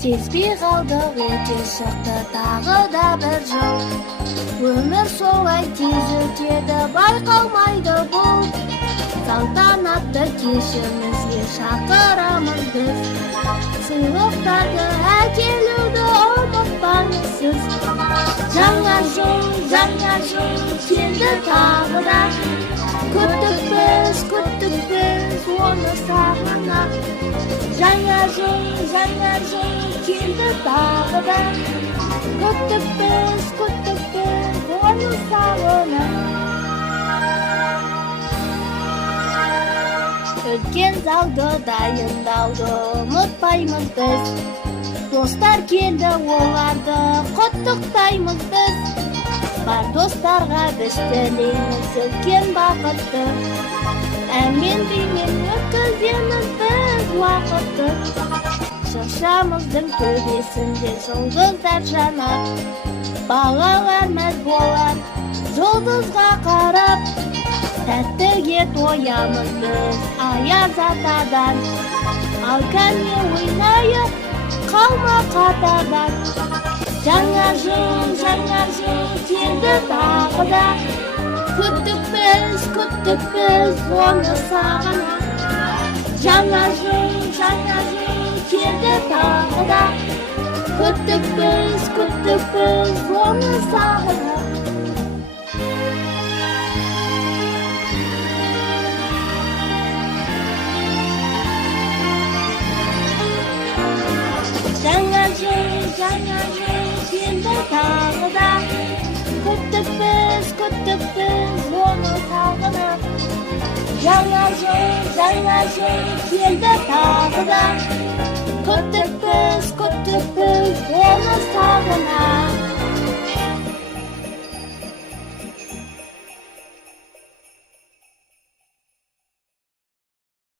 Сезбей қалдық өте шықты тағы да бір жыл. Өмір солай тез өтеді, байқалмайды бұл. Салтанатты кешімізге шақырамыз біз. Сыйлықтарды әкелуді ұмытпаңыз сіз. Жаңа жыл келді тағы да. Күттік біз оны сағынақ. Жаңа жыл келді тағы да. Күттік біз оны сағынақ. Өткен залды дайындауды ұмытпаймыз біз. Достар келді, оларды құттықтаймыз біз. Бар достарға біз тілейміз үлкен бақытты. Әнмен бимен өткіземіз біз уақытты. Шыршамыздың төбесінде жұлдыздар жанар. Балалар мәз болар жұлдызға қарап. Тәттіге тоямыз біз аяз атадан. Ал кәне ойнайық қалма қатардан. Жаңа жыл келді тағы да. Күттік біз оны сағынақ. Жаңа жыл келді тағы да. Күттік біз оны сағынақ. Жаңа жыл келді тағы да. Күттік біз оны сағынақ. Жаңа жыл келді тағы да. Күттік біз оны сағынақ.